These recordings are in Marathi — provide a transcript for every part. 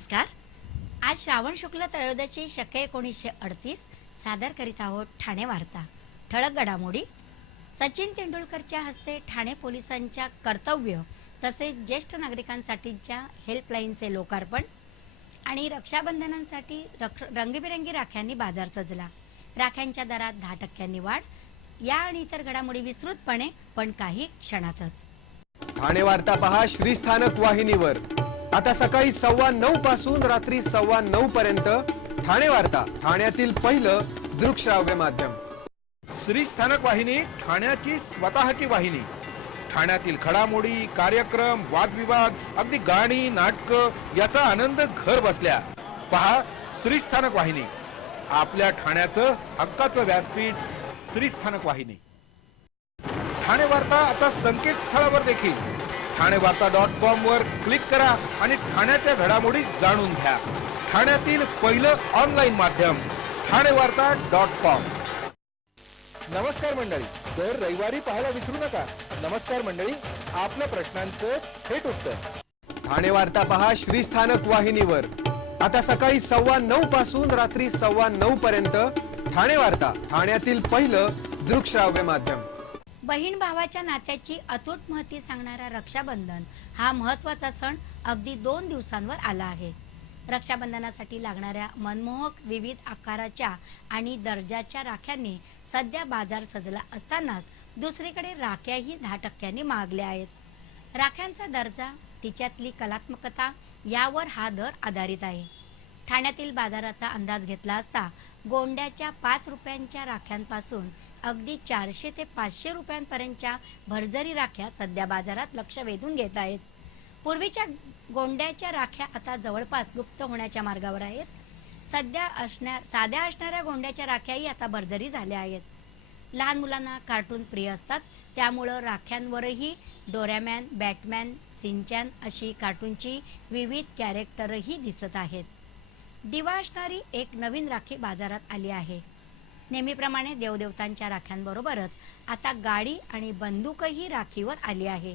नमस्कार. आज श्रावण शुक्ल त्रयोदशी शके 1938 सादर करीत आहोत ठाणे वार्ता. ठळक घडामोडी. सचिन तेंडुलकरच्या हस्ते ठाणे पोलिसांच्या कर्तव्य तसेच ज्येष्ठ नागरिकांसाठीच्या हेल्पलाईनचे लोकार्पण आणि रक्षाबंधनासाठी रंगीबेरंगी राख्यांनी बाजार सजला. राख्यांच्या दरात 10% वाढ. या आणि इतर घडामोडी विस्तृतपणे पण काही क्षणातच. ठाणे वार्ता पहा श्रीस्थानक वाहिनीवर. आता सकाळी 9:15 पासून रात्री 9:15 पर्यंत ठाणे वार्ता, ठाण्यातील पहिलं दृकश्राव्य माध्यम. श्रीस्थानक वाहिनी ठाण्याची स्वतःची वाहिनी. ठाण्यातील घडामोडी, कार्यक्रम, वादविवाद, अगदी गाणी, नाटकं याचा आनंद घर बसल्या. पहा श्रीस्थानक वाहिनी, आपल्या ठाण्याचं हक्काचं व्यासपीठ. श्रीस्थानक वाहिनी. ठाणे वार्ता आता संकेतस्थळावर देखील ठाणेवार्ता.com वर क्लिक करा आणि ठाण्याच्या घडामोडी जाणून घ्या. ठाण्यातील पहिलं ऑनलाईन माध्यम ठाणेवार्ता.com. नमस्कार मंडळी, दर रविवारी पाहायला विसरू नका. नमस्कार मंडळी, आपल्या प्रश्नांचं थेट उत्तर. ठाणे वार्ता पहा श्रीस्थानक वाहिनीवर. आता सकाळी 9:15 पासून रात्री 9:15 पर्यंत ठाणे वार्ता, ठाण्यातील पहिलं दृकश्राव्य माध्यम. बहीण भावाच्या नात्याची अतूट महती सांगणारा रक्षाबंधन हा महत्त्वाचा सण अगदी 2 दिवसांवर आला आहे. रक्षाबंधनासाठी लागणाऱ्या मनमोहक विविध आकाराच्या आणि दर्जाच्या राख्यांनी सध्या बाजार सजला असतानाच दुसरीकडे राख्याही 10% महागल्या आहेत. राख्यांचा दर्जा, तिच्यातली कलात्मकता यावर हा दर आधारित आहे. ठाण्यातील बाजाराचा अंदाज घेतला असता गोंड्याच्या 5 रुपयांच्या राख्यांपासून अगदी 400 ते 500 रुपयांपर्यंतच्या भरजरी राख्या सध्या बाजारात लक्ष वेधून घेत आहेत. पूर्वीच्या गोंड्याच्या राख्या आता जवळपास लुप्त होण्याच्या मार्गावर आहेत. साध्या असणाऱ्या गोंड्याच्या राख्याही आता भरजरी झाल्या आहेत. लहान मुलांना कार्टून प्रिय असतात, त्यामुळं राख्यांवरही डोरेमॉन, बॅटमॅन, सिंचॅन अशी कार्टूनची विविध कॅरेक्टरही दिसत आहेत. दिवा असणारी एक नवीन राखी बाजारात आली आहे. नेहमीप्रमाणे देवदेवतांच्या राख्यांबरोबरच आता गाडी आणि बंदूकही राखीवर आली आहे.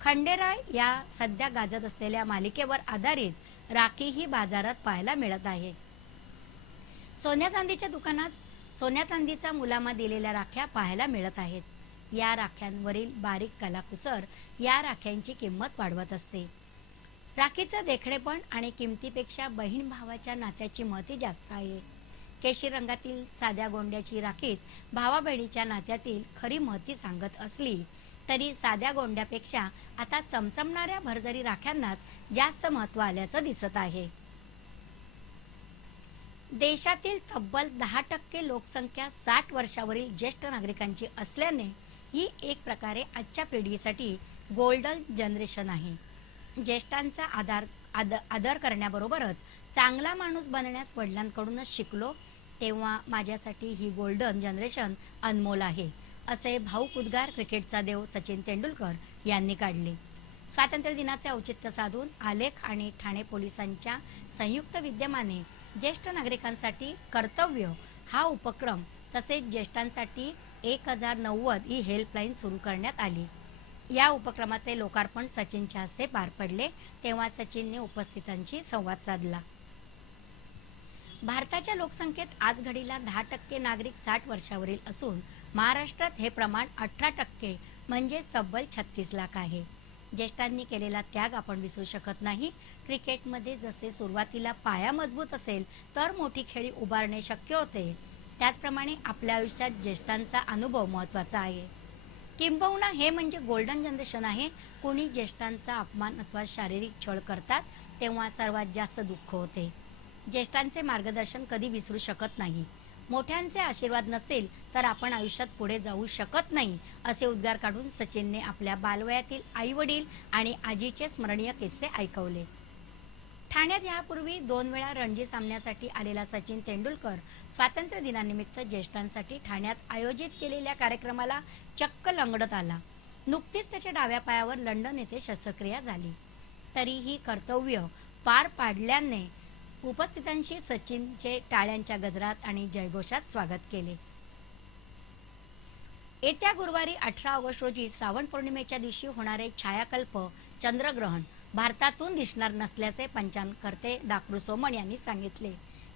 खंडेराय या सध्या गाजत असलेल्या मालिकेवर आधारित राखीही बाजारात पाहायला मिळत आहे. सोन्या चांदीच्या दुकानात सोन्या चांदीचा मुलामा दिलेल्या राख्या पाहायला मिळत आहेत. या राख्यांवरील बारीक कलाकुसर या राख्यांची किंमत वाढवत असते. राखीचं देखणेपण आणि किमतीपेक्षा बहीण भावाच्या नात्याची महती जास्त आहे. केशरी रंगातील साध्या गोंड्याची राखीच भावा बहिणीच्या नात्यातील खरी महती सांगत असली तरी साध्या गोंड्यापेक्षा आता चमचमणाऱ्या भरजरी राख्यांनाच जास्त महत्त्व आल्याचं दिसत आहे. देशातील तब्बल 10% लोकसंख्या 60 वर्षावरील ज्येष्ठ नागरिकांची असल्याने ही एक प्रकारे आजच्या पिढीसाठी गोल्डन जनरेशन आहे. ज्येष्ठांचा आदर करण्याबरोबरच चांगला माणूस बनण्यास वडिलांकडूनच शिकलो, तेव्हा माझ्यासाठी ही गोल्डन जनरेशन अनमोल आहे, असे भाऊक उद्गार क्रिकेटचा देव सचिन तेंडुलकर यांनी काढले. स्वातंत्र्य दिनाचे औचित्य साधून आलेख आणि ठाणे पोलिसांच्या संयुक्त विद्यमाने ज्येष्ठ नागरिकांसाठी कर्तव्य हा उपक्रम तसेच ज्येष्ठांसाठी 1090 ही हेल्पलाईन सुरू करण्यात आली. या उपक्रमाचे लोकार्पण सचिनच्या हस्ते पार पडले, तेव्हा सचिनने उपस्थितांशी संवाद साधला. भारताच्या लोकसंख्येत आज घडीला 10% नागरिक 60 वर्षावरील असून महाराष्ट्रात हे प्रमाण 18% म्हणजेच तब्बल 36 लाख आहे. ज्येष्ठांनी केलेला त्याग आपण विसरू शकत नाही. क्रिकेटमध्ये जसे सुरुवातीला पाया मजबूत असेल तर मोठी खेळी उभारणे शक्य होते, त्याचप्रमाणे आपल्या आयुष्यात ज्येष्ठांचा अनुभव महत्त्वाचा आहे. किंबहुना हे म्हणजे गोल्डन जनरेशन आहे. कोणी ज्येष्ठांचा अपमान अथवा शारीरिक छळ करतात तेव्हा सर्वात जास्त दुःख होते. ज्येष्ठांचे मार्गदर्शन कधी विसरू शकत नाही. मोठ्यांचे आशीर्वाद नसतील तर आपण आयुष्यात पुढे जाऊ शकत नाही, असे उद्गार काढून सचिनने आपल्या बालवयातील आई वडील आणि आजीचे स्मरणीय किस्से ऐकवले. ठाण्यात यापूर्वी 2 वेळा रणजी सामन्यासाठी आलेला सचिन तेंडुलकर स्वातंत्र्य दिनानिमित्त ज्येष्ठांसाठी ठाण्यात आयोजित केलेल्या कार्यक्रमाला चक्क लंगडत आला. नुकतीच त्याच्या डाव्या पायावर लंडन येथे शस्त्रक्रिया झाली, तरीही कर्तव्य पार पाडल्याने उपस्थितांशी सचिनचे टाळ्यांच्या गजरात आणि जयघोषात स्वागत केले. येत्या गुरुवारी 18 ऑगस्ट रोजी श्रावण पौर्णिमेच्या दिवशी होणारे छायाकल्प चंद्रग्रहण भारतातून दिसणार नसल्याचे पंचांगकर्ते डाक्टर सोमण यांनी सांगितले.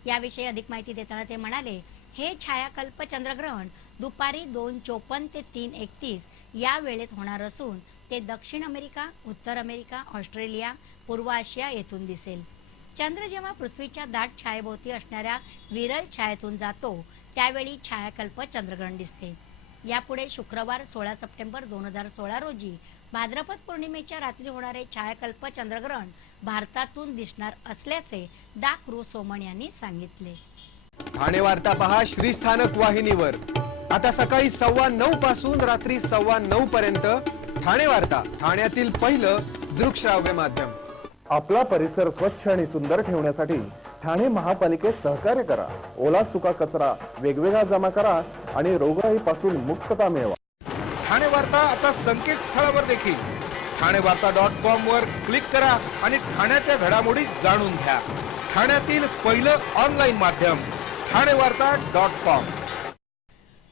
याविषयी अधिक माहिती देताना ते म्हणाले, हे छायाकल्प चंद्रग्रहण दुपारी 2:54 ते 3:31 या वेळेत होणार असून ते दक्षिण अमेरिका, उत्तर अमेरिका, ऑस्ट्रेलिया, पूर्व आशिया येथून दिसेल. चंद्र जेव्हा पृथ्वीच्या दाट छायेभोवती असणाऱ्या विरल छायेतून जातो त्यावेळी छायाकल्प चंद्रग्रहण दिसते. यापुढे शुक्रवार 16 सप्टेंबर 2016 रोजी भाद्रपद पौर्णिमेच्या रात्री होणारे छायाकल्प चंद्रग्रहण भारतातून दिसणार असल्याचे डॉ. सोमण यांनी सांगितले. ठाणे वार्ता पहा श्रीस्थानक वाहिनीवर. आता सकाळी 9:15 पासून रात्री 9:15 पर्यंत ठाणे वार्ता, ठाण्यातील पहिलं दृकश्राव्य माध्यम. आपला परिसर स्वच्छ आणि सुंदर ठेवण्यासाठी ठाणे महापालिकेत सहकार्य करा. ओला सुका कचरा वेगवेगळा जमा करा आणि रोगराईपासून मुक्तता मिळवा. ठाणे वार्ता आता संकेतस्थळावर देखील ठाणेवार्ता.com वर क्लिक करा आणि ठाण्याच्या घडामोडी जाणून घ्या. ठाण्यातील पहिलं ऑनलाईन माध्यम ठाणेवार्ता.com.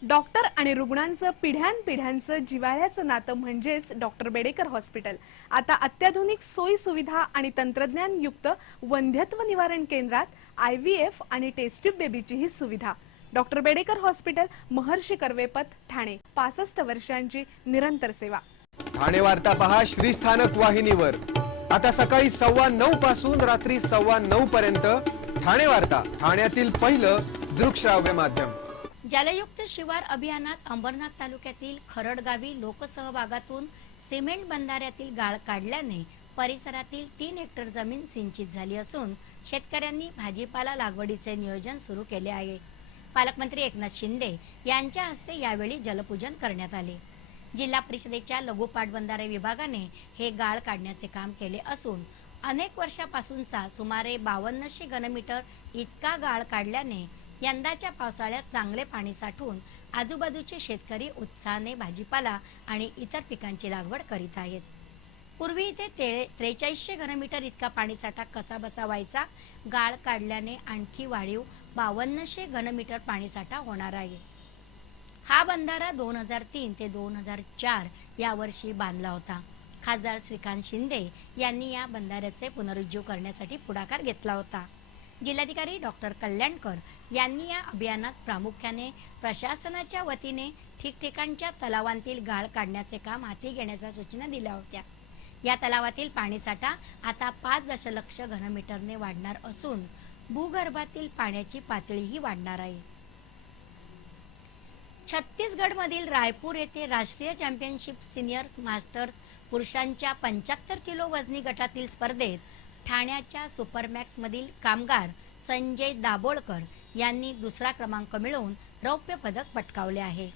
डॉक्टर आणि रुग्णांचं पिढ्यानपिढ्यांचं जिव्हाळ्याचं नातं म्हणजेच डॉक्टर बेडेकर हॉस्पिटल. आता अत्याधुनिक सोयी सुविधा आणि तंत्रज्ञान युक्त वंध्यत्व निवारण केंद्रात IVF आणि टेस्ट ट्यूब बेबीची ही सुविधा. डॉक्टर बेडेकर हॉस्पिटल, महर्षी कर्वेपथ, ठाणे. 65 वर्षांची निरंतर सेवा. ठाणे वार्ता पहा श्रीस्थानक वाहिनीवर. आता सकाळी 9:15 पासून रात्री 9:15 पर्यंत ठाणे वार्ता, ठाण्यातील पहिलं दृकश्राव्य माध्यम. जलयुक्त शिवार अभियानात अंबरनाथ तालुक्यातील खरड गावी लोकसहभागातून सिमेंट बंधाऱ्यातील गाळ काढल्याने परिसरातील 3 हेक्टर जमीन सिंचित झाली असून शेतकऱ्यांनी भाजीपाला लागवडीचे नियोजन सुरू केले आहे. पालकमंत्री एकनाथ शिंदे यांच्या हस्ते यावेळी जलपूजन करण्यात आले. जिल्हा परिषदेच्या लघु पाटबंधारे विभागाने हे गाळ काढण्याचे काम केले असून अनेक वर्षापासूनचा सुमारे 5200 घनमीटर इतका गाळ काढल्याने यंदाच्या पावसाळ्यात चांगले पाणी साठून आजूबाजूचे शेतकरी उत्साहाने भाजीपाला आणि इतर पिकांची लागवड करीत आहेत. पूर्वी इथे 4300 घनमीटर इतका पाणीसाठा कसाबसा व्हायचा. गाळ काढल्याने आणखी वाढीव 5200 घनमीटर पाणीसाठा होणार आहे. हा बंधारा 2003 ते 2004 या वर्षी बांधला होता. खासदार श्रीकांत शिंदे यांनी या बंधाऱ्याचे पुनरुज्जीव करण्यासाठी पुढाकार घेतला होता. जिल्हाधिकारी डॉक्टर कल्याणकर यांनी या अभियानात प्रामुख्याने प्रशासनाच्या वतीने ठिकठिकाणच्या तलावांतील गाळ काढण्याचे काम हाती घेण्याच्या सूचना दिल्या होत्या. या तलावातील पाणीसाठा आता 5 दशलक्ष घनमीटरने वाढणार असून भूगर्भातील पाण्याची पातळीही वाढणार आहे. छत्तीसगडमधील रायपूर येथे राष्ट्रीय चॅम्पियनशिप सिनियर्स मास्टर्स पुरुषांच्या 75 किलो वजनी गटातील स्पर्धेत ठाण्याच्या सुपरमॅक्स मधील कामगार संजय दाभोळकर यांनी दुसरा क्रमांक मिळवून रौप्य पदक पटकावले आहे.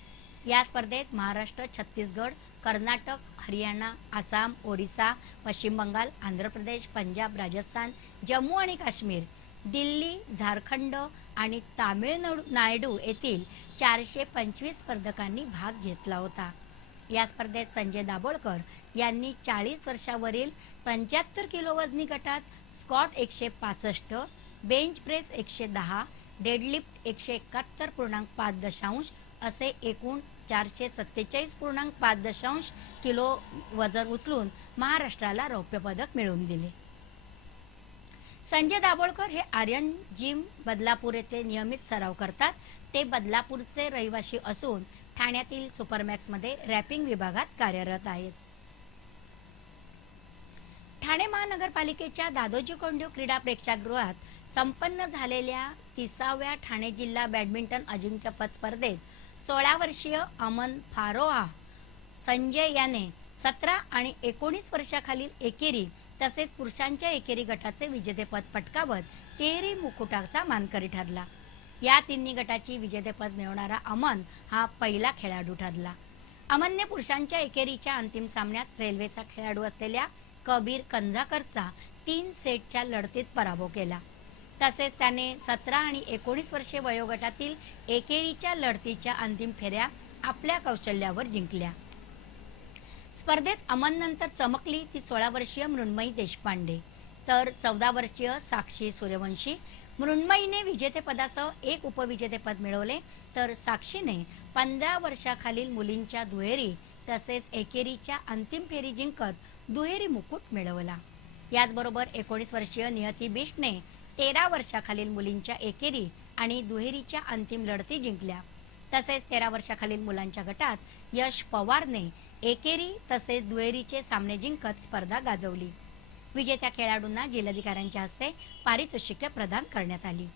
या स्पर्धेत महाराष्ट्र, छत्तीसगड, कर्नाटक, हरियाणा, आसाम, ओडिसा, पश्चिम बंगाल, आंध्र प्रदेश, पंजाब, राजस्थान, जम्मू आणि काश्मीर, दिल्ली, झारखंड आणि तामिळनाडू येथील 425 स्पर्धकांनी भाग घेतला होता. या स्पर्धेत संजय दाभोळकर यांनी 40 वर्षावरील 75 किलो वजनी गटात स्क्वॉट 165, बेंच प्रेस 110, डेडलिफ्ट 171.5 असे एकूण 447.5 किलो वजन उचलून महाराष्ट्राला रौप्य पदक मिळवून दिले. संजय दाभोळकर हे आर्यन जिम बदलापूर येथे नियमित सराव करतात. ते बदलापूरचे रहिवासी असून ठाण्यातील सुपरमॅक्स मध्ये रॅपिंग विभागात कार्यरत आहेत. ठाणे महानगरपालिकेच्या दादोजी कोंडदेव क्रीडा प्रेक्षागृहात संपन्न झालेल्या 30व्या ठाणे जिल्हा बॅडमिंटन अजिंक्यपद स्पर्धेत 16 वर्षीय अमन फारोहा संजय याने 17 आणि 19 वर्षाखालील एकेरी तसेच पुरुषांच्या एकेरी गटाचे विजेतेपद पटकावत तिहेरी मुकुटाचा मानकरी ठरला. या तिन्ही गटाची विजेतेपद मिळवणारा अमन हा पहिला खेळाडू ठरला. अमनने पुरुषांच्या एकेरीच्या अंतिम सामन्यात रेल्वेचा खेळाडू असलेल्या कबीर कंझाकरचा 3 सेटच्या लढतीत पराभव केला. तसेच त्याने 17 आणि 19 वर्षे वयोगटातील एकेरीच्या लढतीच्या अंतिम फेऱ्या आपल्या कौशल्यावर जिंकल्या. स्पर्धेत अमन नंतर चमकली ती 16 वर्षीय मृण्मयी देशपांडे तर 14 वर्षीय साक्षी सूर्यवंशी. मृण्मयीने विजेतेपदासह 1 उपविजेतेपद मिळवले तर साक्षीने 15 वर्षाखालील मुलींच्या दुहेरी तसेच एकेरीच्या अंतिम फेरी जिंकत दुहेरी मुकुट मिळवला. याचबरोबर 19 वर्षीय नियती बिष्टने 13 वर्षाखालील मुलींच्या एकेरी आणि दुहेरीच्या अंतिम लढती जिंकल्या. तसेच 13 वर्षाखालील मुलांच्या गटात यश पवारने एकेरी तसेच दुहेरीचे सामने जिंकत स्पर्धा गाजवली. विजेत्या खेळाडूंना जिल्हाधिकाऱ्यांच्या हस्ते पारितोषिके प्रदान करण्यात आली.